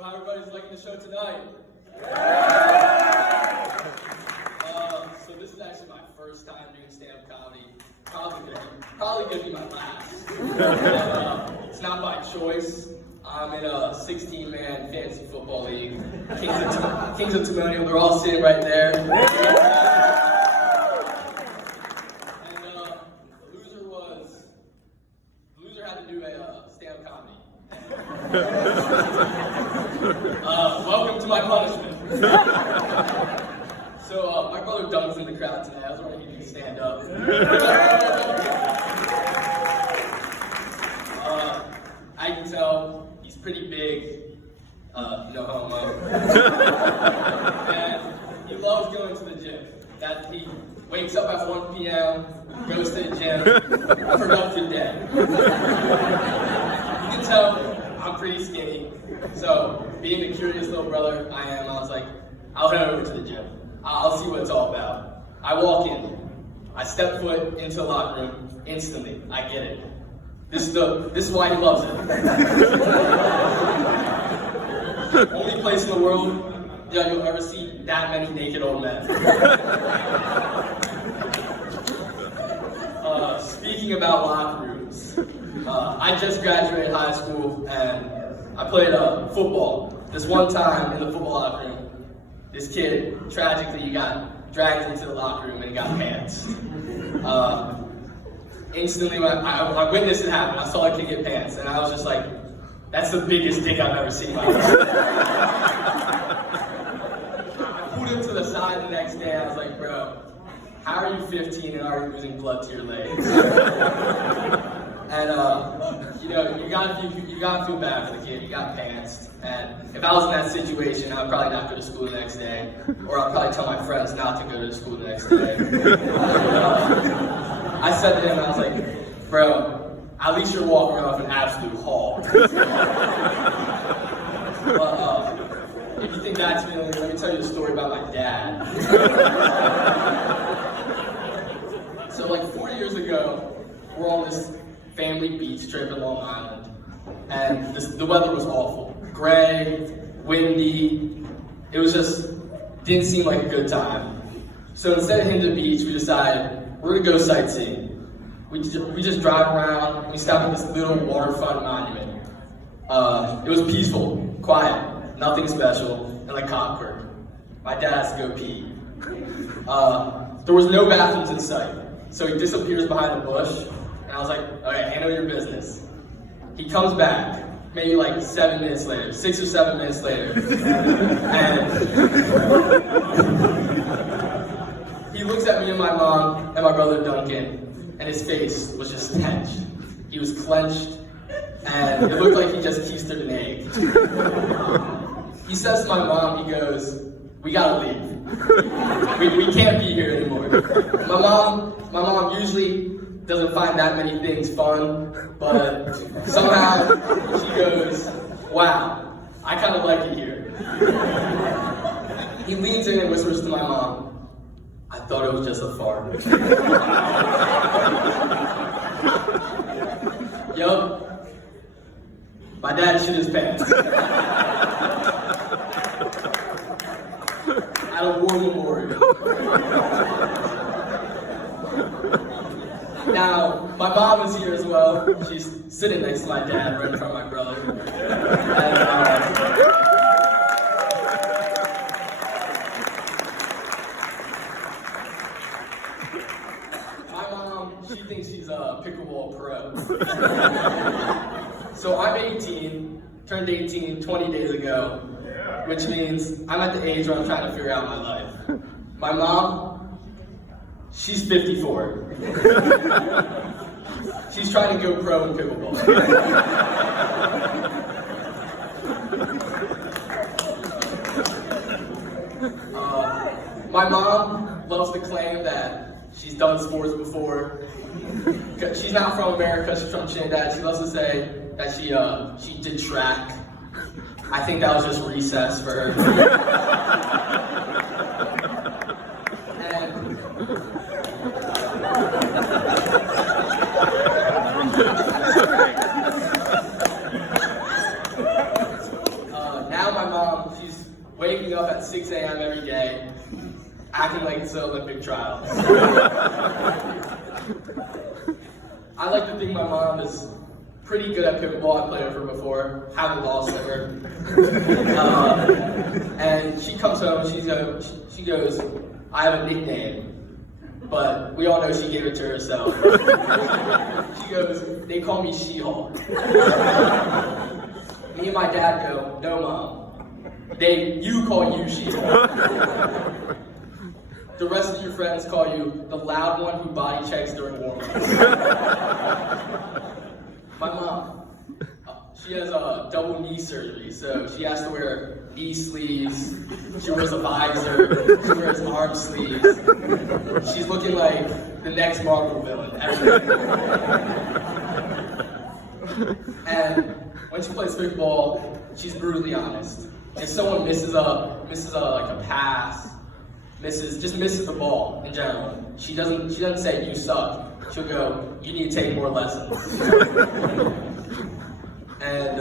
So how everybody's liking the show tonight? So this is actually my first time doing stand-up comedy. Probably gonna be my last. It's not by choice. I'm in a 16-man fantasy football league. Kings of Timonium, they're all sitting right there. And the loser had to do a stand-up comedy. Welcome to my punishment. So my brother Doug's in the crowd today. I was wondering if he could stand up. I can tell he's pretty big. No homo. And he loves going to the gym. That he wakes up at 1 p.m., goes to the gym, productive day. You can tell I'm pretty skinny. So being the curious little brother I am, I was like, I'll head over to the gym. I'll see what it's all about. I walk in. I step foot into the locker room. Instantly, I get it. This is why he loves it. Only place in the world you'll ever see that many naked old men. Speaking about locker rooms, I just graduated high school and I played football. This one time in the football locker room, this kid tragically got dragged into the locker room and he got pants. Instantly, when I witnessed it happen, I saw a kid get pants, and I was just like, that's the biggest dick I've ever seen in my life. I pulled him to the side the next day, and I was like, bro, how are you 15 and already losing blood to your legs? And, you gotta feel bad for the kid. He got pantsed. And if I was in that situation, I'd probably not go to school the next day, or I'd probably tell my friends not to go to school the next day. I said to him, I was like, bro, at least you're walking around with an absolute hog. But if you think that's me, let me tell you a story about my dad. So like 4 years ago, we're on this family beach trip in Long Island, and the weather was awful. Gray, windy, it was just, didn't seem like a good time. So instead of hitting the beach, we decided, we're gonna go sightseeing. We just drive around, we stop at this little waterfront monument. It was peaceful, quiet, nothing special, and like clockwork. My dad has to go pee. There was no bathrooms in sight, so he disappears behind a bush, and I was like, okay, handle your business. He comes back, maybe like 7 minutes later, 6 or 7 minutes later, and he looks at me and my mom and my brother Duncan, and his face was just tense. He was clenched, and it looked like he just keistered an egg. He says to my mom, he goes, we gotta leave. We can't be here anymore. My mom usually doesn't find that many things fun, but somehow she goes, wow, I kind of like it here. He leans in and whispers to my mom, I thought it was just a fart. Yup. My dad shit his pants. At a war memorial. Now, my mom is here as well. She's sitting next to my dad right in front of my brother. And, she thinks she's a pickleball pro. So I'm 18, turned 18 20 days ago, which means I'm at the age where I'm trying to figure out my life. My mom, she's 54. She's trying to go pro in pickleball. My mom loves to claim that she's done sports before. She's not from America, she's from Trinidad. She loves to say that she did track. I think that was just recess for her. And now waking up at 6 a.m. every day, acting like it's an Olympic trial. I like to think my mom is pretty good at pickleball. I played with her before, haven't lost to her. And she comes home, she goes, I have a nickname, but we all know she gave it to herself. She goes, they call me She-Hulk. Me and my dad go, no mom, you call you She-Hulk. The rest of your friends call you the loud one who body checks during warm-ups. My mom, she has a double knee surgery, so she has to wear knee sleeves, she wears a visor, she wears arm sleeves. She's looking like the next Marvel villain. And when she plays football, she's brutally honest. If someone misses a pass, misses the ball in general, she doesn't say you suck. She'll go, you need to take more lessons. And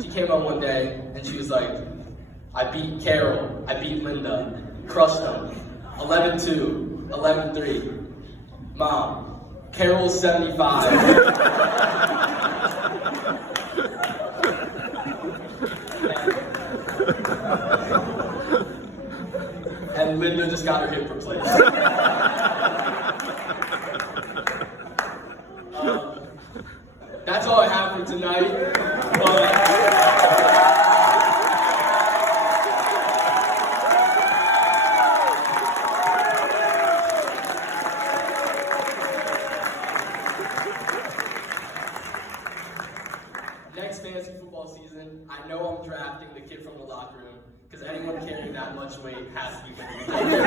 she came home one day and she was like, I beat Carol, I beat Linda, crushed them, 11-2, 11-3. Mom, Carol's 75. And Linda just got her hip replaced. That's all I have for tonight. Next fantasy football season, I know I'm drafting the kid from the locker room, because anyone carrying that much weight has to be winning.